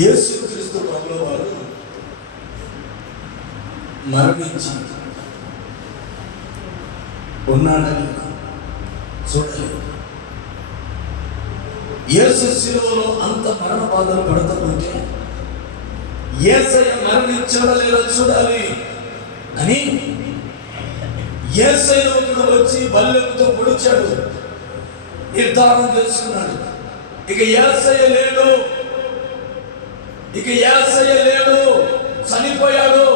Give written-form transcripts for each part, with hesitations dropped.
యేసుక్రీస్తు ప్రభుల వారు మరణించి ఉన్నాడని చూడలేదు. యేసు శిలువలో అంత మరణ బాధలు పడుతుంటే యేసయ్య మరణించాడో లేదో చూడాలి అని యేసయ్య వచ్చి బల్లెంతో పొడిచాడు, నిర్ధారణ చేసుకున్నాడు. ఇక యేసయ్య లేడు, ఇక యేసయ్య లేడు, చనిపోయాడు.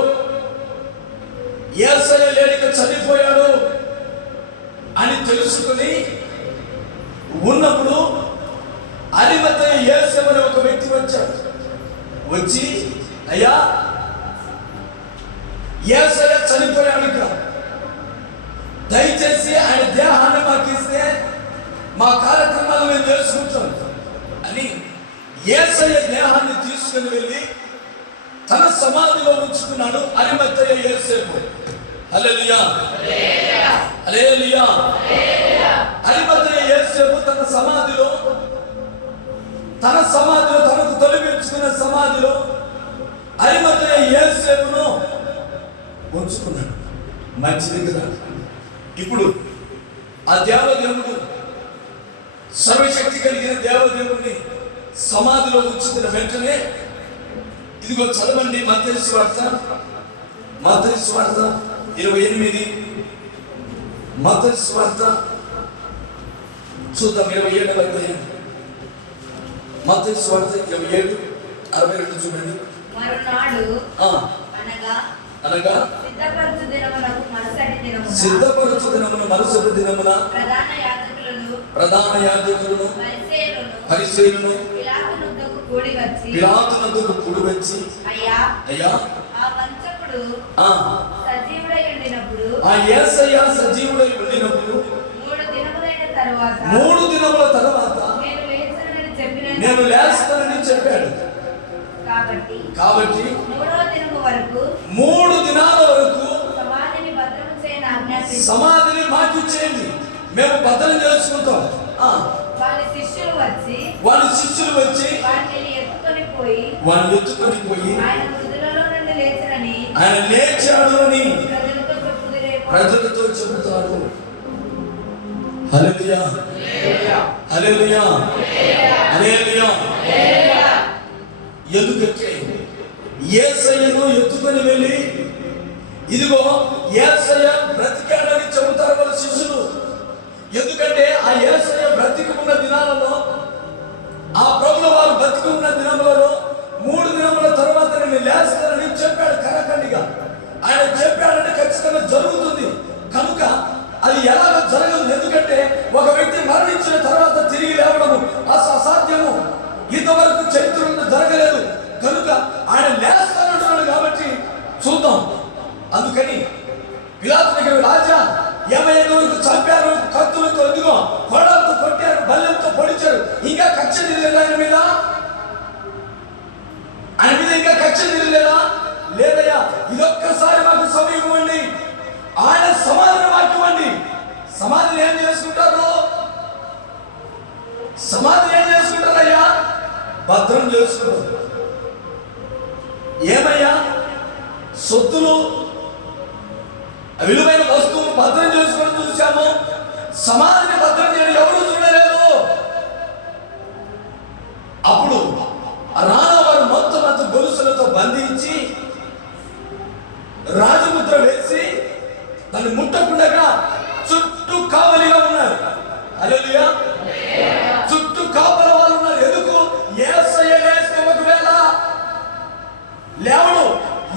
యేసయ్య లేడు, ఇక చనిపోయాడు అని తెలుసుకుని ఉన్నప్పుడు అరిమతయ యేసేపు అనే ఒక వ్యక్తి వచ్చాడు. వచ్చి, అయ్యా యేసయ్య చనిపోయాడు, ఇక దయచేసి ఆయన దేహాన్ని మాకు ఇస్తే మా కార్యక్రమాలు మేము చేసుకుంటాం అని యేసయ్య దేహాన్ని తీసుకుని వెళ్ళి తన సమాధిలో ఉంచుకున్నాడు అరిమతయ యేసేపు. హల్లెలూయా, హల్లెలూయా. అరిమతయ యేసేపు తన సమాధిలో తనకు తొలగించుకున్న సమాధిలో అరిమతయ యేసేపును ఉంచుకున్నాడు. మంచిది కదా. ఇప్పుడు ఆ దేవదేవుడు, సర్వశక్తి కలిగిన దేవదేవుడిని సమాధిలో ఉంచుకున్న వెంటనే ఇదిగో చదవండి, మత్తయి సువార్త 28, మత్తయి సువార్త చూద్దాం 27వ అధ్యాయం. మత్తయి సువార్త 27:62 చూడండి. మరునాడు అనగా సిద్ధపరచు దినమున మరుసటి దినమున ప్రధాన యాజకులను పరిసయ్యులను పిలాతునొద్దకు కూడి వచ్చి, అయ్యా ఆ యేసయ్య సజీవుడై ఉండినప్పుడు 3 దినముల తరువాత నేను లేస్తానని చెప్పాడు. కాబట్టి 3 దినాల వరకు సమాధిని మాకు ఇచ్చేయండి, మేము భద్రం చేసుకుంటాం. వాళ్ళ శిష్యులు వచ్చి వాడిని ఎత్తుకొని పోయి ఆయన లేచాడు అని ప్రజలతో చెబుతారు. హల్లెలూయా, హల్లెలూయా, హల్లెలూయా. ఎందుకంటే యేసయ్యను ఎత్తుకొని వెళ్ళి ఇదిగో యేసయ్య బ్రతికాడని చెబుతారు వాళ్ళ శిష్యులు. ఎందుకంటే ఆ యేసయ్య బ్రతికి ఉన్న దినాలలో, ఆ ప్రభుల వారు బ్రతికి ఉన్న దినములలో 3 దినముల తర్వాత నేను లేస్తానని చెప్పాడు కరకండిగా. ఆయన చెప్పాడంటే ఖచ్చితంగా జరుగుతుంది. కనుక అది ఎలాగ జరగదు. ఎందుకంటే ఒక వ్యక్తి మరణించిన తర్వాత తిరిగి లేవడము అసాధ్యము, ఇంతవరకు చరిత్రలో జరగలేదు. కనుక ఆయన లేస్తానంటున్నాడు కాబట్టి చూద్దాం. అందుకని పిలాతు దగ్గర, రాజా ఏమైనా చంపారు, కత్తులతో ఎదుగో కొడలతో కొట్టారు, బల్లెంతో పొడిచారు, ఇంకా కక్ష తీరలేదా ఆయన మీద ఇంకా కక్ష తీరలేదా? లేదయ్యా, ఇదొక్కసారి మాకు సమయం ఇవ్వండి, ఆయన సమాధిని మాకు ఇవ్వండి. సమాధిని ఏం చేసుకుంటారు? సమాధిని ఏం చేసుకుంటారయ్యా? భద్రం చేసుకుంటారు. ఏమయ్యా? సొత్తులు, విలువైన వస్తువులు భద్రం చేసుకోవడం చూసాము. సమాధిని భద్రం చేయడం ఎవరు చూడలేదు. అప్పుడు రానవారు మొత్తం అంత గొలుసులతో బంధించి రాజముద్ర వేసి దాన్ని ముట్టకుండా చుట్టూ కావలిగా ఉన్నారు. హల్లెలూయా, చుట్టూ కాపల వాళ్ళు ఉన్నారు. ఎందుకు? యేసయ్య లేస్తే ఒకవేళ లేవడు,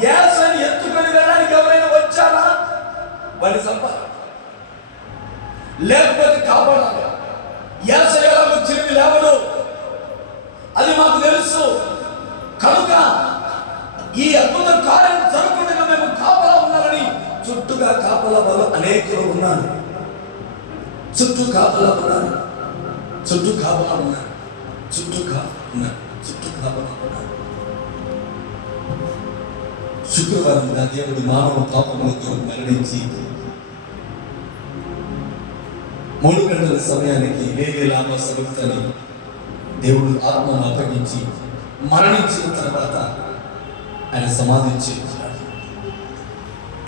యేసయ్యని ఎత్తుకొని వెళ్ళడానికి ఎవరైనా వచ్చారా వాడిని చంపాలి, లేకపోతే కాపాడాలి. యేసయ్యలాగా తిరిగి లేవడు, అది మాకు తెలుసు. కనుక ఈ అద్భుత కార్యం జరగకుండా మేము కాపలా ఉన్నారని చుట్టూగా కాపలా వాళ్ళు అనేకులు ఉన్నారు. చుట్టూ కాపలా ఉన్నారు, చుట్టూ కాపలా ఉన్నారు, చుట్టూ కాపలా ఉన్నారు. శుక్రవారం దేవుడు మానవ పాపములతో మరణించి 3 గంటల సమయానికి వేగే లాభ సరుకుతని దేవుడు ఆత్మను అప్పగించి మరణించిన తర్వాత ఆయన సమాధించి ఉన్నాడు.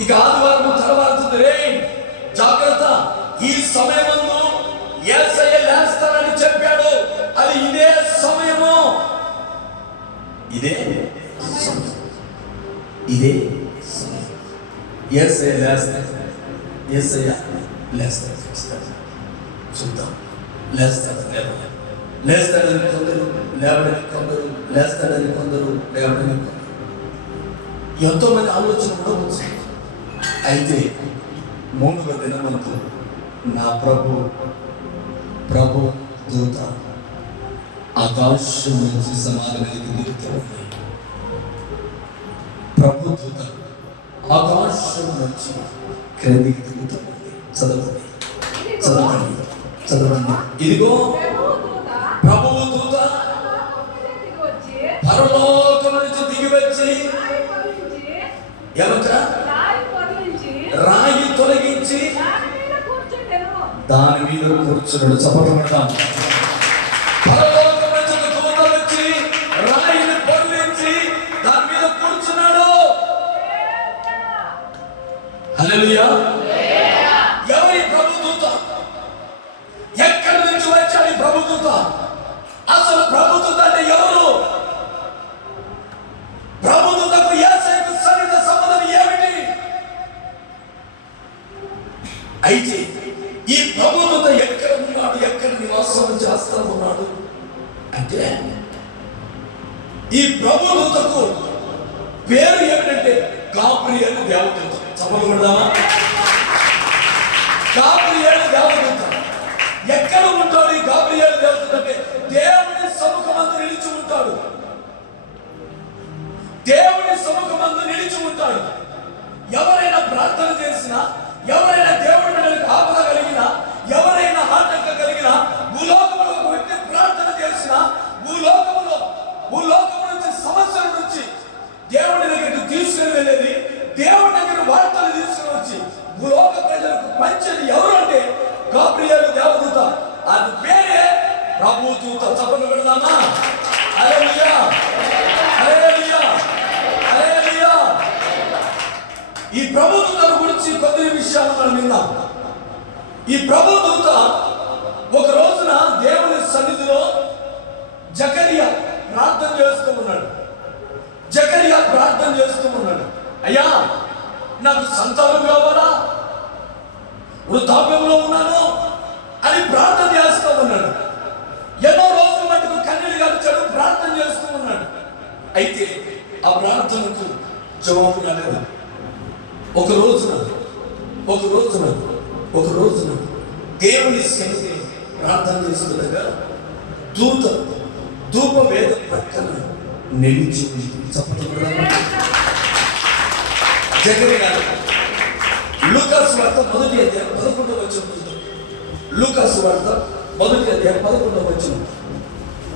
ఇక ఆదివారం తెల్లవారుతుంది, రే జాగ్రత్త, ఈ సమయమందు యేసయ్య లేస్తానని చెప్పాడు. అది ఇదే సమయము, ఇదే సమయం, ఇదే సమయం. యేసయ్య లేస్తాడు, యేసయ్య లేస్తాడు. చూద్దాం, లేస్తాడని కొందరు, లేవడని కొందరు, లేస్తాడని కొందరు, లేవడని కొందరు. ఎంతో మంది ఆలోచన కూడా వచ్చింది. అయితే 3వ దినమందు నా ప్రభు దూత ఆకాశం నుంచి సమాధి మీదకి దిగుతూ ఉంది. ప్రభు దూత ఆకాశం నుంచి క్రిందికి దిగుతూ ఉంది. చదవండి, చదవండి, చదవండి. ఇదిగో ప్రభువు దూత పరలోకం నుంచి దిగి వచ్చి ఏమంటా రాయి తొలగించి దాని మీద కూర్చున్నాడు. చప్పటం. పరలోకం నుంచి దూత వచ్చి రాయిని పొరలించి దాని మీద కూర్చున్నాడు. హల్లెలూయా. ఎవరి ప్రభుదూత? ఎక్కడి నుంచి వచ్చాడు ఈ ప్రభుదూత? అసలు ప్రభుదూత అంటే ఎవరు? ప్రభుదూతకు యేసయ్యకు సన్నిహిత సంబంధం ఏమిటి? అయితే ఈ ప్రభుదూత ఎక్కడ ఉన్నాడు, ఎక్కడ నివాసం చేస్తా ఉన్నాడు అంటే, ఈ ప్రభుదూతకు పేరు ఏమిటంటే గాబ్రియేలు దేవదూత. చప్పట్లు కొడదామా? గాబ్రియేలు దేవదూత. ఎక్కడ ఉంటాడు ఈ గాబ్రియేలు దేవదూత అంటే, దేవుని సముఖమందు నిలిచి ఉంటాడు. దేవుని సముఖమందు నిలిచి ఉంటాడు. ఎవరైనా ప్రార్థన చేసినా, ఎవరైనా దేవుడి బిడ్డలకు ఆపద కలిగినా, ఎవరైనా ఆటంక కలిగినా, భూలోకములో ఒక వ్యక్తి ప్రార్థన చేసినా, భూలోకము నుంచి సమస్యల నుంచి దేవుడి దగ్గరికి తీసుకుని వెళ్ళేది, దేవుడి దగ్గర వార్తలు తీసుకుని వచ్చి భూలోక ప్రజలకు పంచేది ఎవరు అంటే గాబ్రియేలు దేవదూత. అది పేరే ప్రభుదూత. చప్పట్లు పెడదామా? హల్లెలూయా, హల్లెలూయా, హల్లెలూయా. ఈ ప్రభుదూతను గురించి కొన్ని విషయాలు మనం విన్నాం. ఈ ప్రభుదూత ఒక రోజున దేవుని సన్నిధిలో జకరియా ప్రార్థన చేస్తూ ఉన్నాడు. జకరియా ప్రార్థన చేస్తూ ఉన్నాడు, అయ్యా నాకు సంతానం కావాలా, వృద్ధాప్యంలో ఉన్నాను అని ప్రార్థన చేస్తూ ఉన్నాడు. ఎన్నో రోజుల మటుకు కన్నీళ్ళు గార్చాడు, ప్రార్థన చేస్తూ ఉన్నాడు. అయితే ఆ ప్రార్థనకు జవాబు రాలేదు. ఒక రోజున దేవుని సన్నిధిలో ప్రార్థన చేస్తుండగా ధూప వేద ప్రక్కన నిలిచి చెప్పడం. జకరియా లూకాసు వార్త 1వ అధ్యాయం 11వ వచనం. లూకాసు వార్త 1వ అధ్యాయం 11వ వచనం.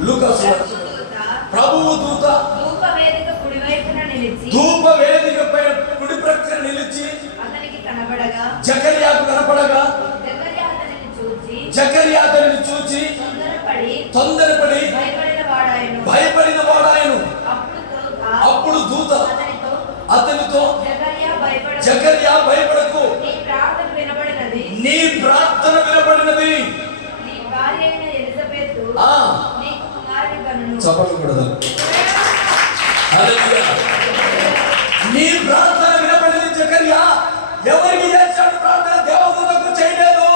లూకాసు వార్త ప్రభువు దూత ధూప వేదికపై కుడి ప్రక్కన నిలిచి అతనికి కనబడగా, జకర్యాకు కనబడగా, జకర్యా అతనిని చూచి తొందరపడి భయపడిన వాడాయను. అప్పుడు దూత అతనితో, జకర్యా భయపడకు, నీ ప్రార్థన వినబడినది. నీ ప్రార్థన వినబడింది. జకర్యా ఎవరికి చేశాడు ప్రార్థన? దేవదూతకు చేయలేదు.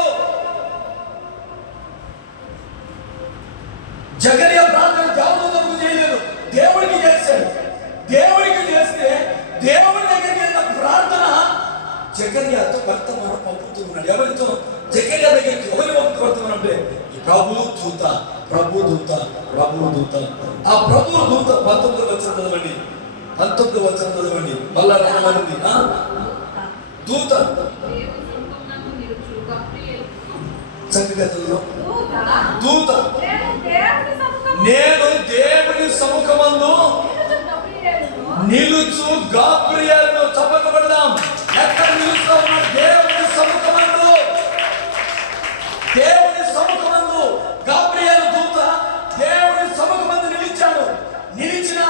జకర్యా ప్రార్థన దేవదూతకు చేయలేదు, దేవుడికి చేశాడు. దేవుడికి చేస్తే దేవుడి దగ్గరికి వెళ్ళిన ప్రార్థన జకర్యాతో వర్తమానం పంపుతూ ఉన్నాడు. ఎవరితో? జకర్యా దగ్గరికి. ఎవరి వర్తమానం అంటే ప్రభుదూత. ఆ ప్రభుదూత 19వ వచనం చదవండి. 19వ వచనం చదవండి. మళ్ళా రామంది దూత చక్కగా చదువు. దూత నేను దేవుని సముఖమందు నిలుచు గాబ్రియేలును. చప్పకబడదాం. ఎక్కడ నిలుస్తా ఉన్నాడు? దేవుని సముఖమందు. దేవుని సముఖమందు గాబ్రియేలు దూత దేవుని సముఖమందు నిలిచాడు. నిలిచిన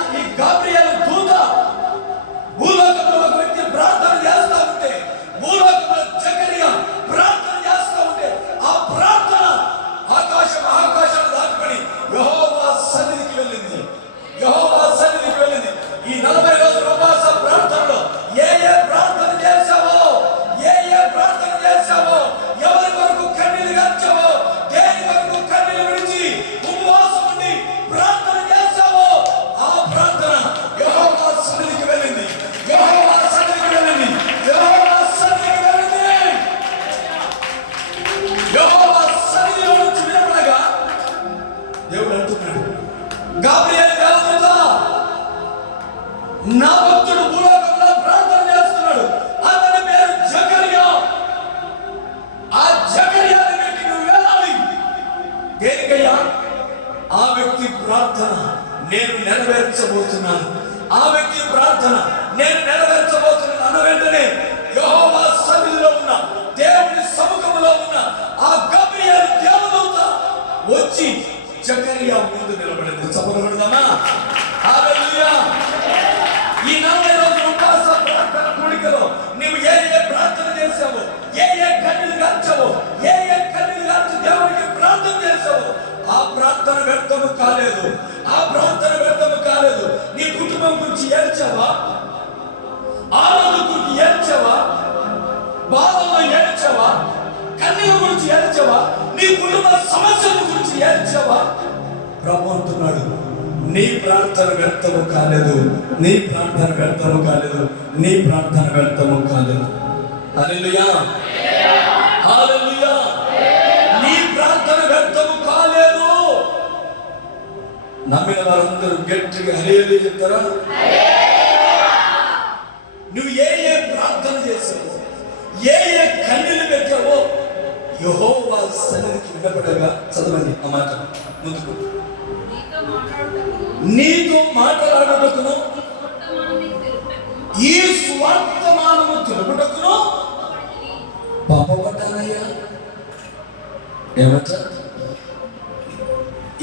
నా భక్తుడు భూలోకంలో ప్రార్థన చేస్తున్నాడు, అతని పేరు జకర్యా. ఆ జకర్యా దగ్గరికి నువ్వు వెళ్ళాలి. దేనికయ్యా? ఆ వ్యక్తి ప్రార్థన నేను నెరవేర్చబోతున్నాను, ఆ వ్యక్తి ప్రార్థన నేను నెరవేర్చబోతున్నాను అన్న వెంటనే యెహోవా సన్నిధిలో ఉన్న దేవుని సముఖంలో ఉన్న ఆ గబ్రియల్ దేవదూత వచ్చి జకర్యా ముందు నిలబడింది. చప్పబడదామా? హల్లెలూయా. ఈ 40 రోజుల ఉపవాస ప్రార్థన కూడికలో నీవు ఏ ప్రార్థన చేసావో, ఏ కన్నీళ్లు గార్చావో, ఏ కన్నీళ్లు గార్చి దేవునికి ప్రార్థన చేసావో, ఆ ప్రార్థన వ్యర్థము కాలేదు, ఆ ప్రార్థన వ్యర్థము కాలేదు. నీ కుటుంబం గురించి ఏడ్చావా? ఆరోగ్యం గురించి ఏడ్చావా? బాధలో ఏడ్చావా? కన్నీళ్ళ గురించి ఏడ్చావా? నీ కుటుంబ సమస్యల గురించి ఏడ్చావా? ప్రభు అంటున్నాడు, నీ ప్రార్థన వ్యర్థము కాలేదు, నీ ప్రార్థన వ్యర్థము కాలేదు, నీ ప్రార్థన వ్యర్థము కాలేదు. హల్లెలూయా, హల్లెలూయా. నీ ప్రార్థన వ్యర్థము కాలేదు. నమ్మిన వారందరూ గట్టిగా హల్లెలూయా చెప్తారా? నువ్వు ఏ ప్రార్థన చేసావో, ఏ కన్నీళ్లు పెట్టావో యెహోవా సన్నిధికి వినపడగా, చదవండి ఆ మాట ముందుకు. నీతో మాట్లాడుటకును ఈ స్వర్తమానము తెలుపుటకును పాపపడ్డానయ్యా. ఏమంట?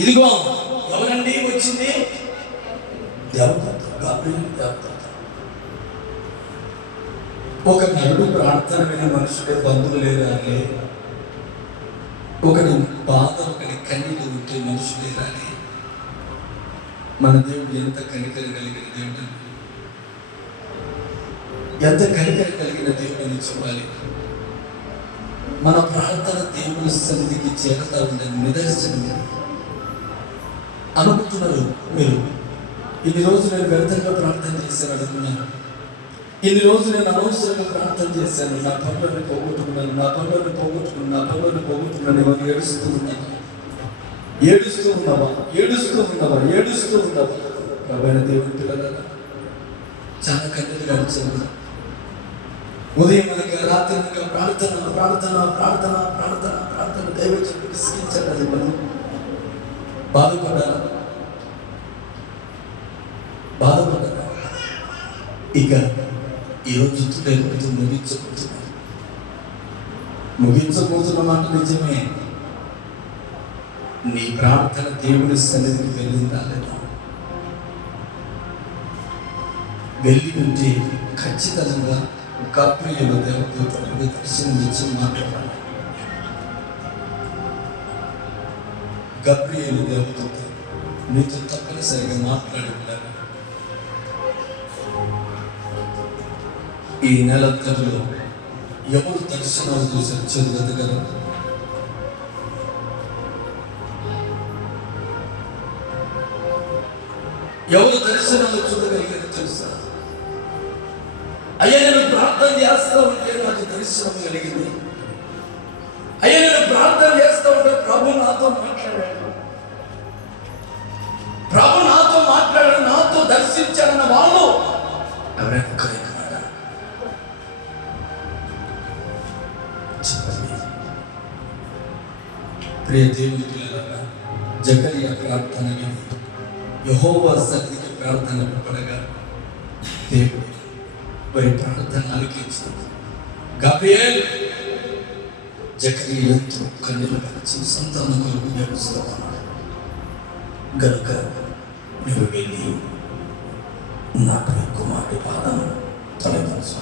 ఇదిగో ఎవరండి వచ్చింది? దేవదూత, గాబ్రియల్ దేవదూత. ఒక నరుడు ప్రార్థన వినే మనుషుడే బంధువులు లేరాని, ఒకటి బాధ, ఒకటి కన్నీళ్ళు ఉంటే మనుషులే రాని. మన దేవుడు ఎంత కనికరం కలిగిన దేవుడు, ఎంత కనికరం కలిగిన దేవుడు అని చెప్పాలి. మన ప్రార్థన దేవుని సన్నిధికి చేరతా ఉండే నిదర్శనం. అనుకుంటున్నారు మీరు, ఇన్ని రోజులు నేను వ్యర్థంగా ప్రార్థన చేశాను అనుకున్నాను, ఇన్ని రోజులు నేను అనవసరంగా ప్రార్థన చేశాను, నా పనులను పోగొట్టుకున్నాను, నా పనులను పోగొట్టుకున్నాను, నా పనులను పోగొట్టుకున్నాను, ఇవన్నీ ఏడుస్తూ ఉన్నాను. ఏడుస్తూ ఉన్నావా? ఏడుస్తూ ఉన్నావా? ఏడుస్తూ ఉన్నావా? ప్రభువైన దేవుని పిల్లలారా, చాలా కన్నీళ్ళు గార్చాను. ఉదయం అనగా రాత్రి అనగా ప్రార్థన ప్రార్థన ప్రార్థన ప్రార్థన ప్రార్థన దైవజనుడు విసిగించాడు. అది మనం బాధపడ్డారా? బాధపడ్డారా? ఇక ఈరోజు లేకపోతే ముగించబోతున్న మాట నిజమే. నీ ప్రార్థన దేవుని సన్నిధికి వెళ్ళిందా లేదా? వెళ్ళి ఉంటే ఖచ్చితంగా గాబ్రియల్ దేవదూతకు దర్శనం ఇచ్చి మాట్లాడాలి. గాబ్రియల్ దేవదూత నీతో తప్పనిసరిగా మాట్లాడి ఉండాలి. ఈ నెలంతలో ఎవరు దర్శనాలు చూసారు? చదువుగలరు. ఎవరు దర్శనాలు చూడగలిగారు తెలుసా? అయ్యా నేను ప్రార్థన చేస్తా ఉంటే నాకు దర్శనం కలిగింది, అయ్యా నేను ప్రార్థన చేస్తా ఉంటే ప్రభు నాతో మాట్లాడాడు, ప్రభు నాతో మాట్లాడాడు, నాతో దర్శించాడన్న వాళ్ళు ఎవరైనా కలిగినారా? ప్రియ దేవుని పిల్లలారా, జకర్యా ప్రార్థన విని యెహోవా సన్నిధికి ప్రార్థన పడగా దేవుడు వారి ప్రార్థన ఆలకించాడు. గాబ్రియల్, జకర్యా ఎంతో కన్నీళ్లు కలిసి సంతానం కొరకు ఏడుస్తూ ఉన్నాడు గనుక నువ్వు వెళ్ళి నా ప్రియ కుమారుడి పాదం తొలగించు.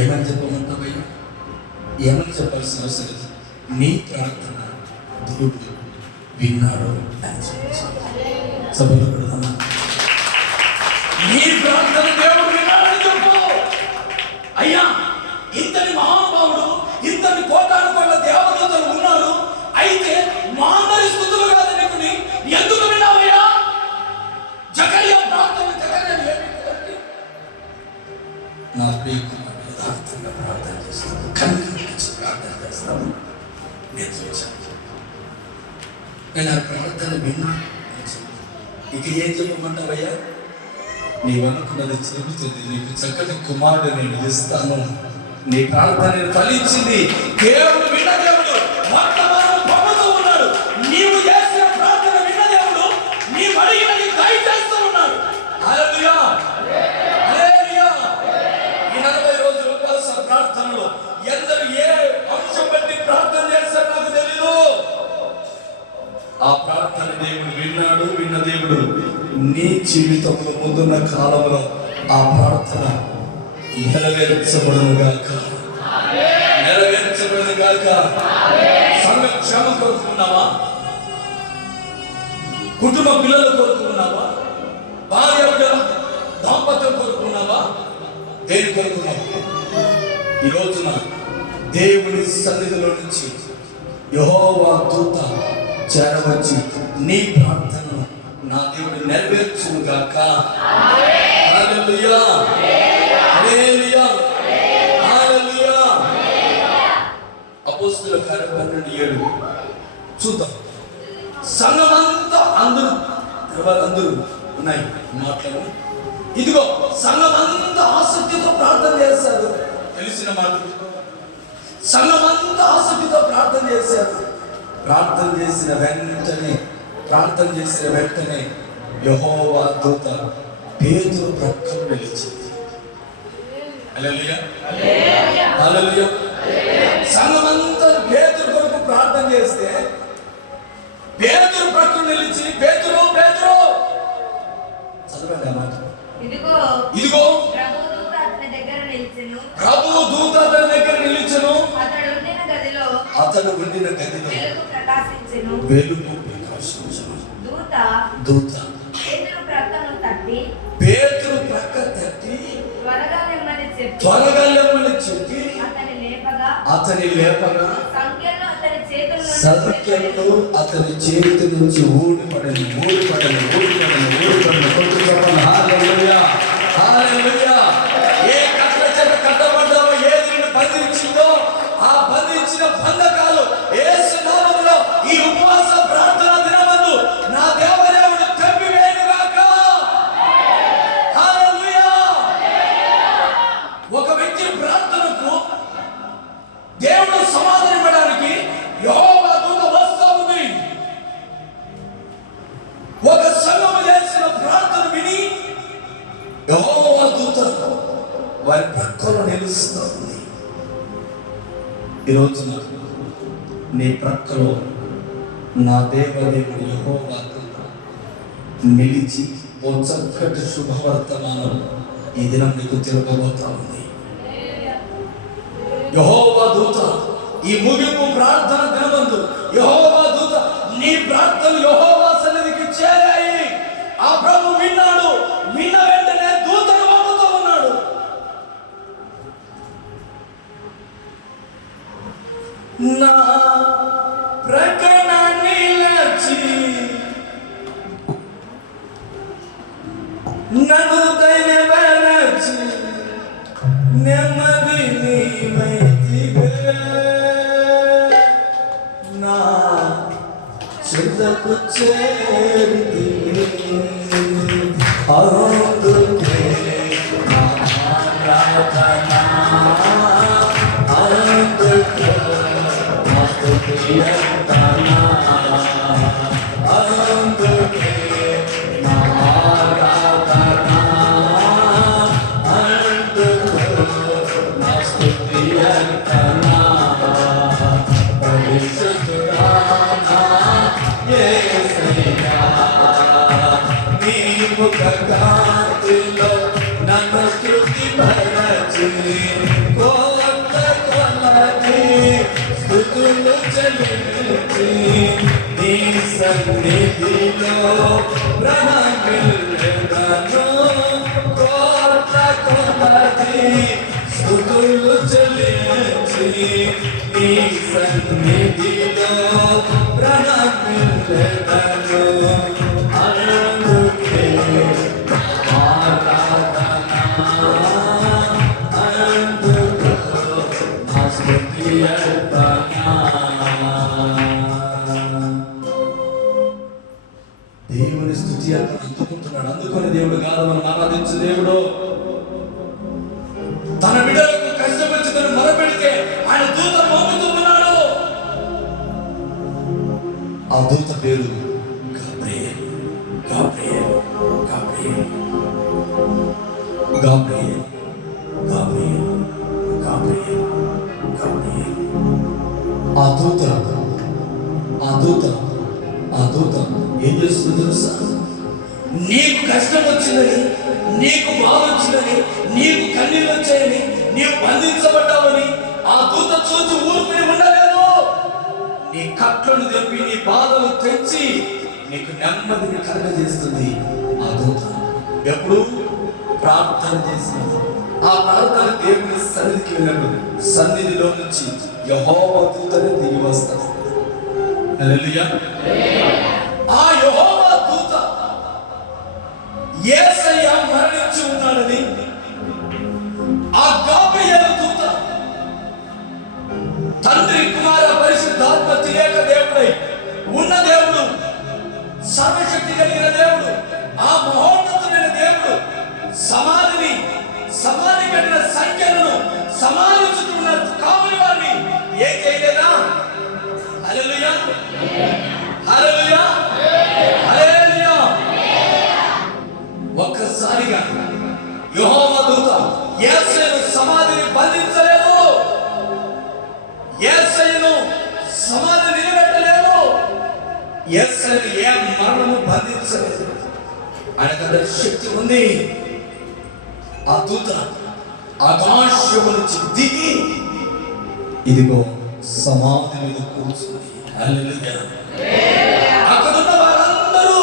ఏమని చెప్పమంటావయ్యా? ఏమని చెప్పాల్సిన అవసరం లేదు. నీ ప్రార్థన దేవుడు విన్నాడు అని చెప్పాలి. సభలో పెడతామా? నీ ప్రార్థన దేవుడు విన్నాడని చెప్పు. అయ్యా, ఇంతటి మహానుభావుడు, ఇంతటి కోటాను కోట్ల దేవదూతలు ఉన్నారు, అయితే మా అందరి స్థుతులు కాదు నీకు ఎందుకు విన్నావయ్యా? జకర్యా ప్రార్థన నా ప్రియ కుమారుడు యథార్థంగా ప్రార్థన చేస్తాను, కన్నీళ్ళు ప్రార్థన చేస్తాను. నేను ఆ ప్రార్థన విన్నా. ఇక ఏం చెప్పమంటావయ్యా? నీవనుకున్నది చెబుతుంది, నీకు చక్కటి కుమారుడు నేను ఇస్తాను. నీ ప్రార్థన నేను ఫలించింది. దేవుడు విన్న దేవుడు వర్తమానం పంపుతూ ఉన్నాడు. నీవు చేసిన ప్రార్థన విన్న దేవుడు నీవు అడిగినది దయచేస్తూ ఉన్నాడు. హల్లెలూయా, హల్లెలూయా. ఈ 40 రోజుల ఉపవాస ప్రార్థనలో ఎందరు ఏ అంశం బట్టి ప్రార్థన చేస్తారో నాకు తెలీదు. ఆ ప్రార్థన దేవుడు విన్నాడు. విన్న దేవుడు నీ జీవితంలో ముందున్న కాలంలో ఆ ప్రార్థన నెరవేర్చబడును గాక, నెరవేర్చబడును గాక. సంఘ క్షేమం కోరుకున్నావా? కుటుంబ పిల్లలు కోరుకున్నావా? భార్య బిడ్డల దాంపత్యం కోరుకున్నావా? దేని కోరుకున్నావా? ఈ రోజున దేవుని సన్నిధిలో నుంచి యెహోవా దూత చేరవచ్చి నీ ప్రార్థనను నా దేవుడు నెరవేర్చును గాక. హల్లెలూయా, హల్లెలూయా, హల్లెలూయా. అపోస్తలుల కార్యం 12:7 చూద్దాం. సంఘమంతా అందరూ ఉన్నాయి మాటలు. ఇదిగో సంఘమంతా ఆసక్తితో ప్రార్థన చేశారు. తెలిసిన మాట, సంఘమంతా ఆసక్తితో ప్రార్థన చేశారు. ప్రార్థన చేసిన వెంటనే యెహోవా దూత పేతురు ప్రక్కన నిలిచింది. హల్లెలూయా, హల్లెలూయా. సంఘమంతా పేతురు కొరకు ప్రార్థన చేస్తే పేతురు ప్రక్కన నిలిచి పేతురు చదవండి ఆ మాట. ఇదిగో ప్రభువు దూత అతని దగ్గర నిలిచెను. అతడు ఉండిన గదిలో వెలుగు ప్రకాశించెను. దూత పేతురు ప్రక్క తట్టి త్వరగా లెమ్మని చెప్పి అతని లేపగా సంఖ్యలు అతని చేతి నుంచి ఊడిపడని. హల్లెలూయా, హల్లెలూయా. ఏ కట్ల చేత కట్టబడ్డావో, ఏది నిన్ను బంధించిందో ఆ బంధించిన బంధకాలు యేసు నామములో ఈ ఉపవాస ప్రార్థన దినమందు నా దేవదేవుడు తెంపివేయును గాక. హల్లెలూయా. ఒక వ్యక్తి ప్రార్థనకు దేవుడు సమాధానం ఇవ్వడానికి యెహోవా దూత వస్తూ ఉంది. ఒక సంఘము చేసిన ప్రార్థన విని యెహోవా దూత వారి ప్రక్కలో నిలుస్తూ ఉంది. ఈ రోజున నీ ప్రక్కలో నా దేవదేవుడు యెహోవా దూత నిలిచి ఓ చక్కటి శుభవర్తమానం ఈ దినం నీకు తెలుపబోతా ఉంది. యెహోవా దూత ఈ ముగింపు ప్రార్థన దినమందు యెహోవా దూత నీ ప్రార్థన యెహోవా సన్నిధికి చేరాయి. ఆ ప్రభు విన్నాడు. విన్న వెంటనే దూతను పంపుతూ ఉన్నాడు. నా ప్రకటన నిలచి నన్ను ధైర్యపరచి నెమ్మది నీవైతివే. నా చెంతకు చేరితివి. అందుకే నా ఆరాధన, అందుకే నా స్తుతియంతన, అందుకే నా ఆరాధన, అందుకే నా స్తుతియంతన. పరిశుద్ధుడా యేసయ్యా, నీ ముఖ కాంతిలో నన్ను తృప్తిపరచి కొలది స్తుతులు చెల్లించి నీ సన్నిధిలో ప్రణమిల్లెదను. కొలది స్తుతులు చెల్లించి నీ సన్నిధిలో ప్రణమిల్లెదను. అందుకే ఆరాధన, అందుకే నా స్తుతియంతన. దేవుని స్తుతి అందుకుంటున్నాడు. అందుకొని దేవుడు పాదములను ఆరాధించు దేవుడు. తన బిడ్డలకు కష్టం వచ్చిందని మొరపెడితే ఆయన దూత మోగుతూ ఉన్నాడు. ఆ దూత పేరు Gabriel. Gabriel Gabriel Gabriel Gabriel Gabriel Gabriel. ఆ దూత ఏం చేస్తుందో తెలుసా? నీకు కష్టం వచ్చిందని, నీకు బాధ వచ్చిందని, నీకు కన్నీళ్ళు వచ్చాయని, నీవు బంధించబడ్డావని ఆ దూత చూసి ఊరుకుని ఉండలేదు. నీ కట్లను తెంపి నీ బాధలు తెచ్చి నీకు నెమ్మదిని కలగజేస్తుంది ఆ దూత. ఎప్పుడు ప్రార్థన చేసింది. ఆ ప్రార్థన దేవుని సన్నిధికి వెళ్ళినప్పుడు సన్నిధిలో నుంచి యెహోవా దూతనే దిగి వస్తాడు. హల్లెలూయా. ఆ యెహోవా దూత యేసయ్య మరణించి ఉన్నాడని ఆ గాబ్రియేలు దూత తండ్రి కుమార పరిశుద్ధాత్మ త్రియేక దేవుడై ఉన్న దేవుడు, సర్వశక్తి కలిగిన దేవుడు, ఆ మహోన్నతుడైన దేవుడు సమాధి కట్టిన సంఖ్యలను సమాధి చుట్టూ ఉన్న కావలి వారిని ఏం చేయలేదా? హల్లెలూయా హల్లెలూయా హల్లెలూయా. ఒక్కసారిగా యెహోవా దూత యేసయ్యను సమాధిని బంధించలేదు. యేసయ్యను సమాధి నిలబెట్టలేదు. యేసయ్యను ఏ మరణము బంధించలేదు. ఆయనకంత శక్తి ఉంది. ఆ దూత ఆకాశము నుంచి దిగి ఇదిగో సమాధి మీద కూర్చుంది. హల్లెలూయా. అక్కడున్న వారందరూ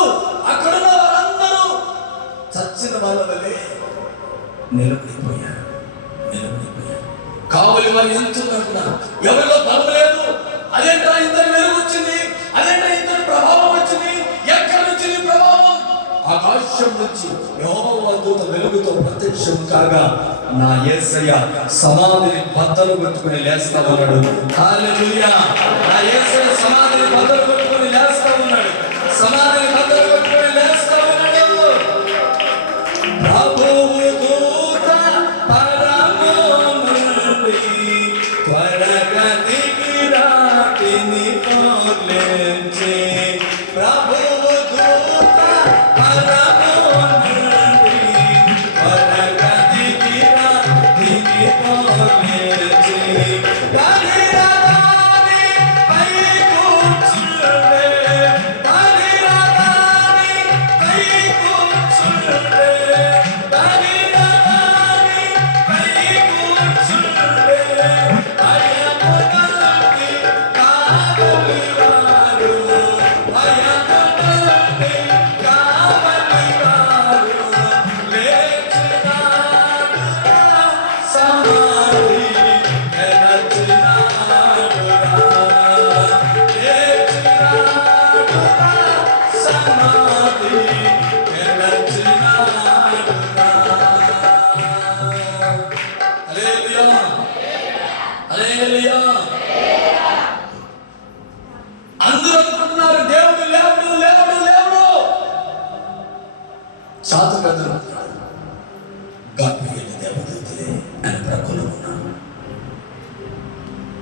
చచ్చిన వాళ్ళ వల్లే నిలబడిపోయారు. కావలి వారు ఎంతున్నారు కూడా ఎవరిలో బలం లేదు. అదేంటో ఇంతటి వెలుగు వచ్చింది, అదేంటో ఇంతటి ప్రభావం వచ్చింది. ఎక్కడి నుంచి ప్రభావం? ఆకాశం నుంచి యెహోవా దూత వెలుగుతో ప్రత్యక్షం కాగా నా యేసయ్య సమాధిని బద్దలు కొట్టుకుని లేస్తా ఉన్నాడు. హల్లెలూయా. నా యేసయ్య సమాధిని బద్దలు కొట్టుకుని లేస్తా ఉన్నాడు. సమాధిని బద్దలు కొట్టుకుని లేస్తా ఉన్నాడు. ప్రభువు దూత పరము నుండి త్వరగా దిగి రాతిని పోలేంచి. ప్రభువు దూత పరము నుండి త్వరగా దిగి రాతిని పోలేంచి. బలిరాదాని పై కూర్చుండే, బలిరాదాని పై కూర్చుండే, బలిరాదాని పై కూర్చుండే. భయమునంది కావలివారు, భయమునంది కావలివారు. లేచినాడురా సమాధి గెలచినాడురా, లేచినాడురా సమాధి గెలచినాడురా. హల్లెలూయా హల్లెలూయా. అందరూ అనుకుంటున్నారు దేవుడు లేవుడు లేవుడు లేవుడు. చాతుకందరూ గాబ్రియేలు దేవదూతలే ఆయన ప్రక్కలో ఉన్నాడు.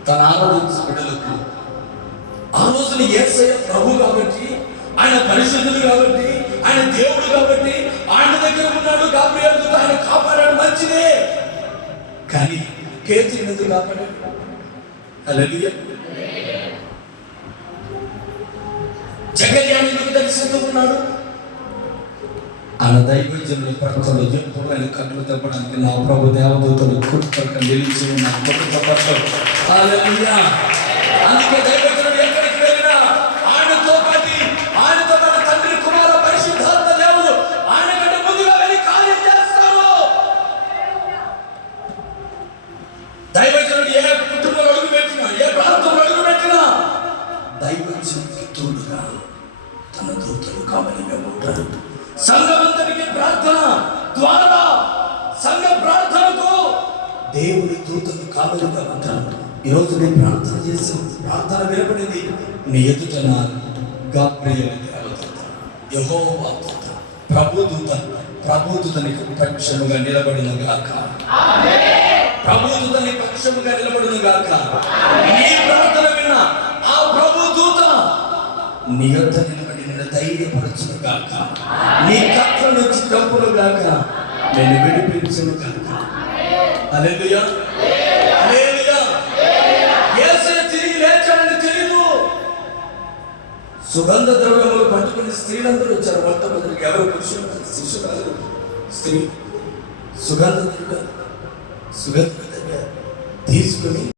తన ఆరాధించిన బిడ్డలకు ఆ రోజున యేసయ్య ప్రభు కాబట్టి, ఆయన పరిశుద్ధుడు కాబట్టి, ఆయన దేవుడు కాబట్టి ఆయన దగ్గర ఉన్నాడు. గాబ్రియేలు దూత ఆయన కాపాడాడు, మంచిదే. కానీ కేతుని ఎందుకు కాపాడాడు? హల్లెలూయా. జకర్యాను ఎందుకు దర్శిస్తూ ఉన్నాడు? ఆయన దైవజనుల ప్రక్కలో ఎప్పుడు ఆయన కళ్ళు తెప్పడానికి నా ప్రభు దేవదూతలు కుడి పక్క నిలిచి ఉన్నాడు. హల్లెలూయా. అందుకే దైవజనుడు ఎక్కడికి వెళ్ళినా ఆయనతో పాటు తండ్రి కుమార పరిశుద్ధాత్మ దేవుడు ఆయన కంటే ముందుగా వెళ్ళి కార్యం చేస్తారు. దైవజనుడు ఏ కుటుంబంలో అడుగు పెట్టినా, ఏ ప్రాంతంలో అడుగు పెట్టినా దైవజనుడికి తోడుగా తన దూతలు కావాలిగా ఉంటారు. సంఘమంతటికి ప్రార్థన ద్వారా సంఘ ప్రార్థనకు దేవుడి దూతలు కావలిగా ఉంటారు. ఈరోజు నేను ప్రార్థన చేసాను, ప్రార్థన వినపడింది. నీ ఎదుట నా గాబ్రియేలు దేవదూత, యెహోవా దూత, ప్రభు దూత ప్రభువు నీకు పక్షముగా నిలబడును గాక. ప్రభువు నీ పక్షముగా నిలబడును గాక. నీ ప్రార్థన విన్న ఆ ప్రభు దూత నీ యొద్ద నిలబడి నిన్ను ధైర్యపరచును గాక. నీ కట్ల నుంచి తప్పును గాక, నేను విడిపించును గాక. హల్లెలూయా, హల్లెలూయా. యేసయ్య తిరిగి లేచాడని తెలియదు. సుగంధ ద్రవ్యములు పట్టుకుని స్త్రీలందరూ వచ్చారు. మొట్టమొదటికి ఎవరు? పురుషులు, శిష్యులు, స్త్రీ. సుగంధ ద్రవ్యం తీసుకుని